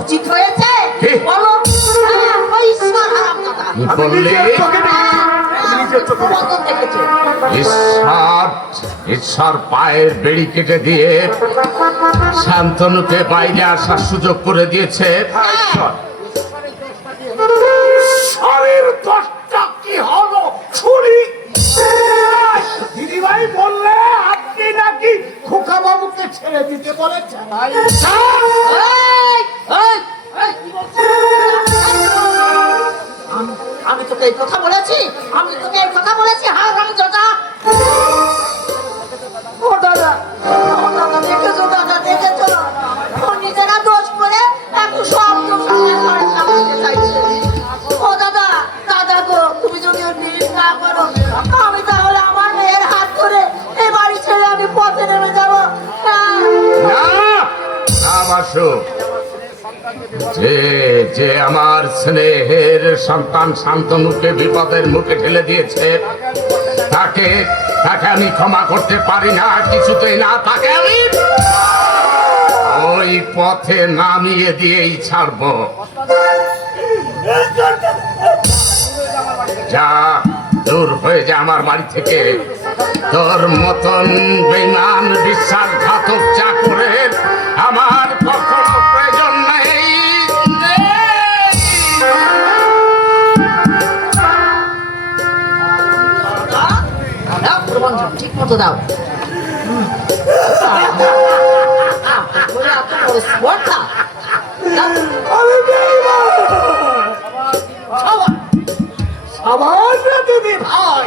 উচিত হয়েছে। হ্যাঁ, ঈশ্বর পায়ের বেড়ি কেটে দিয়ে শান্তনুকে বাইরে আসার সুযোগ করে দিয়েছে। আমি তোকে কথা বলেছি হারামজাদা ও দাদা ও দাদা দেখেছ দাদা দেখেছ? ও নিজেরা দোষ করে চাইছে। ও দাদা দাদা গো, তুমি যদি না করো, আমি তাহলে আমার মেয়ের হাত ধরে এই বাড়ি ছেড়ে আমি পথে যাব। হ্যাঁ। যে যে আমার স্নেহের সন্তান শান্তনুকে বিপদের মুখে ঠেলে দিয়েছে, তাকে তাকে আমি ক্ষমা করতে পারি না কিছুতেই না, তাকে আমি ওই পথে নামিয়ে দিয়েই ছাড়বো। যা, দূর হয়ে যা আমার বাড়ি থেকে। তোর মতন বেমান বিশ্বাসঘাতক চাকরের আমার মতো দাও স্পর্ধা! সামান্য দিদি ভাই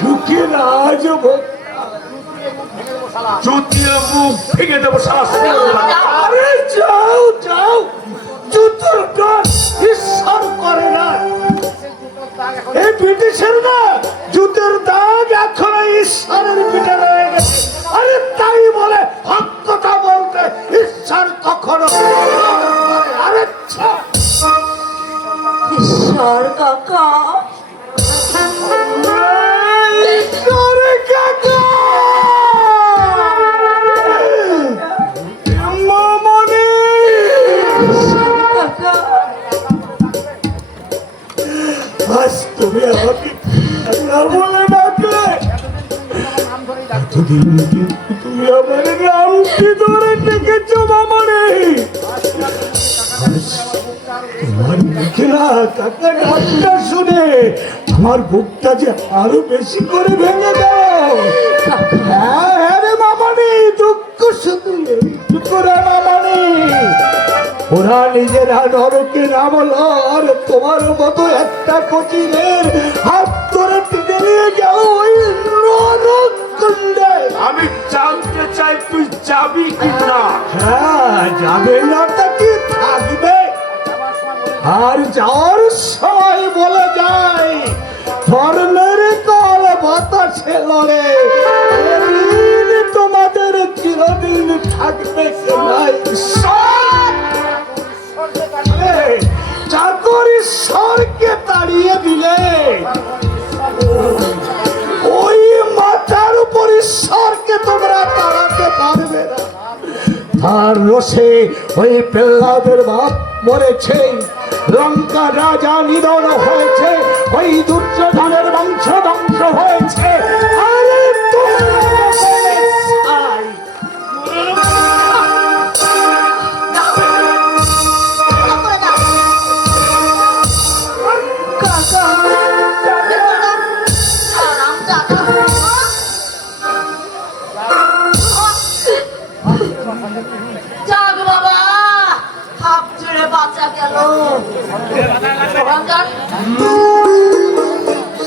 সুখী রাজ জুতিয়ে মুখ ভেঙে দেবো সারা আরে যাও যাও। জুতোর গান ঈশ্বর করে না। এই ব্রিটিশের না জুতের দাগ এখনও ঈশ্বরের পিঠে রয়ে গেছে। আরে তাই বলে কথা বলতে ঈশ্বর কখনো ঈশ্বর কাকা। আমার ধরে শুনে আমার বুকটা যে আরও বেশি করে ভেঙে দাও। হ্যাঁ হ্যাঁ রে দুঃখ শুধু এইটুকু রে মামনি। ওরা নিজেরা নরকে নামল আর তোমার মতো একটা কোচিনের হাত ধরে টেনে নিয়ে গেল তার রসে ওই পেল্লাদের বাপ মরেছে। লঙ্কা রাজা নিধন হয়েছে, ওই দুর্যোধনের বংশ ধ্বংস হয়েছে।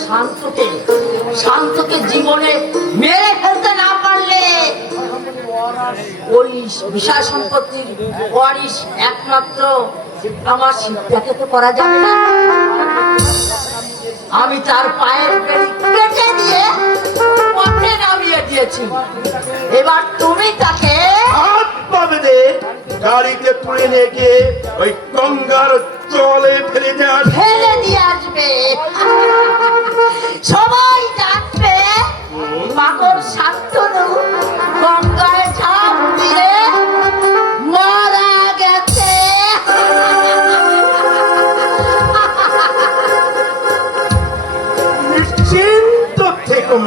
শান্তকে শান্তকে জীবনে মেরে ফেলতে না পারলে ওই সম্পত্তির ওয়ারিশ একমাত্র আমার তো করা যাবে না। আমি তার পায়ের কেটে দিয়ে পথে নামিয়ে দিয়েছি। এবার তুমি তাকে গাড়িতে তুলে নিয়ে গিয়ে ওই গঙ্গার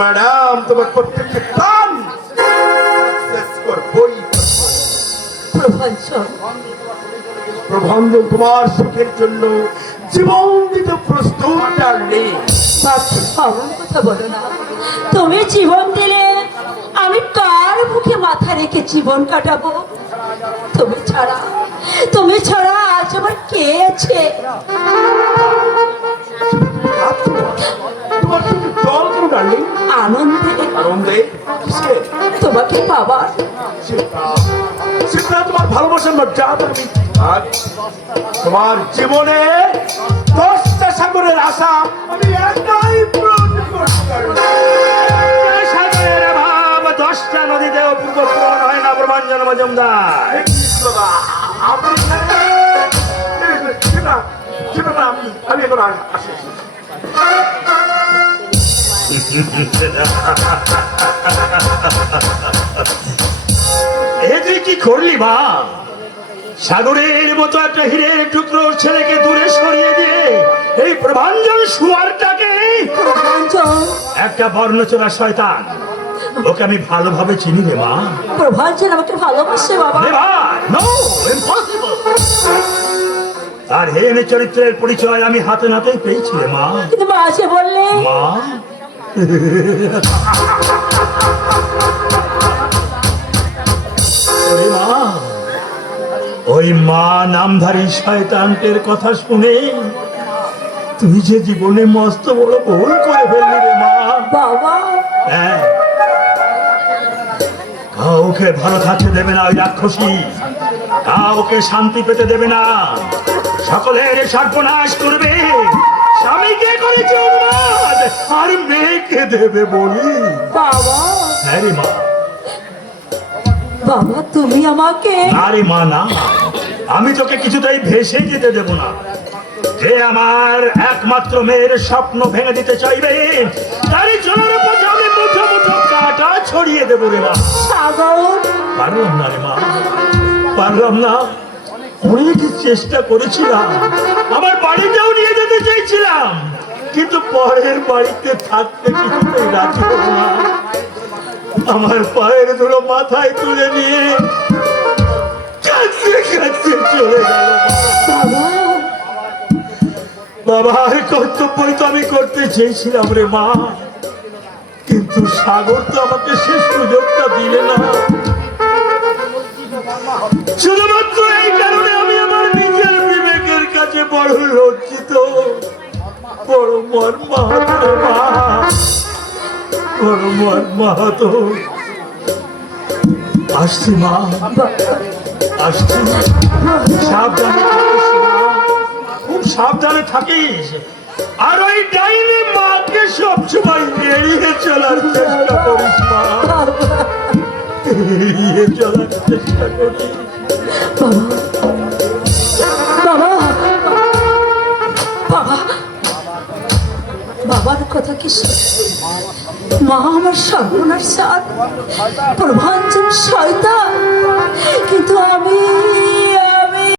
ম্যাডাম তোমার প্রত্যেকটা কাম প্রভঞ্জন তোমার সুখের জন্য জীবন দিতে প্রস্তুত ডার্লিং আমার কথা বলো না। তুমি জীবন দিলে আমি কার মুখে মাথা রেখে জীবন কাটাবো? তুমি ছাড়া তুমি ছাড়া আজ আমার কে আছে? আনন্দে আনন্দে তোমাকে পাবার সেটা তোমার ভালোবাসার মর্যাদা আমি আর তোমার জীবনে দশটা সাগরের আশা আমি একাই পূরণ সাগরের অভাব দশটা নদীতে অপূর্ব পূরণ হয় না প্রমাঞ্জন মজুমদার। আমি- এখন আসি। এ তুই কি করলি মা সাগরের মতো একটা হীরের টুকরো ছেলেকে দূরে সরিয়ে দিয়ে এই প্রভাঞ্জন প্রভাঞ্জন একটা বর্ণচোরা শয়তান ওকে আমি ভালোভাবে চিনি রে মা প্রভাঞ্জন আমাকে ভালোবাসে বাবা! No! Impossible! তার হেন চরিত্রের পরিচয় আমি হাতে নাতেই পেয়েছি রে মা কিন্তু মা যে বললে মা ওই মা নামধারী শয়তানটের কথা শুনে তুই যে জীবনে মস্ত বড় ভুল করে ফেললি রে মা। বাবা। হ্যাঁ। কাউকে ভালো থাকতে দেবে না ওই রাক্ষসী। কাউকে শান্তি পেতে দেবে না। সকলের সর্বনাশ করবে। স্বামীকে করেছে উন্মাদ আর মেয়েকে দেবে বলি। বাবা। হ্যাঁ মা। বাবা তুমি আমাকে আরে মা না। আমি তোকে কিছুতেই ভেসে যেতে দেব না। যে আমার একমাত্র মেয়ের স্বপ্ন ভেঙে দিতে চাইবে তারই চলার পথে আমি মুঠো মুঠো কাটা ছড়িয়ে দেবো রে মা। পারলাম না রে মা। পারলাম না। অনেক চেষ্টা করেছিলাম। আমার বাড়িতেও যেতে চাইছিলাম, কিন্তু পরের বাড়িতে থাকতে আমার পায়ের ধুলো মাথায় তুলে নিয়ে কাঁদতে কাঁদতে চলে গেল। কর্তব্যই তো আমি করতে চেয়েছিলাম রে মা। কিন্তু সাগর তো আমাকে শেষ সুযোগটা দিলে না। শুধুমাত্র এই কাছে বড় লজ্জিত। বড় মর্মাহত। রে মা বড় মর্মাহত। আসছি মা। আসছি সাবধানে খুব সাবধানে থাকিস। আর ওই ডাইনি মাকে সবসময় এড়িয়ে চলার চেষ্টা করিস মা। এড়িয়ে চলার চেষ্টা করিস। বাবার কথা কি? মা আমার সর্বনাশ সাত প্রভাঞ্জন শয়তা কিন্তু আমি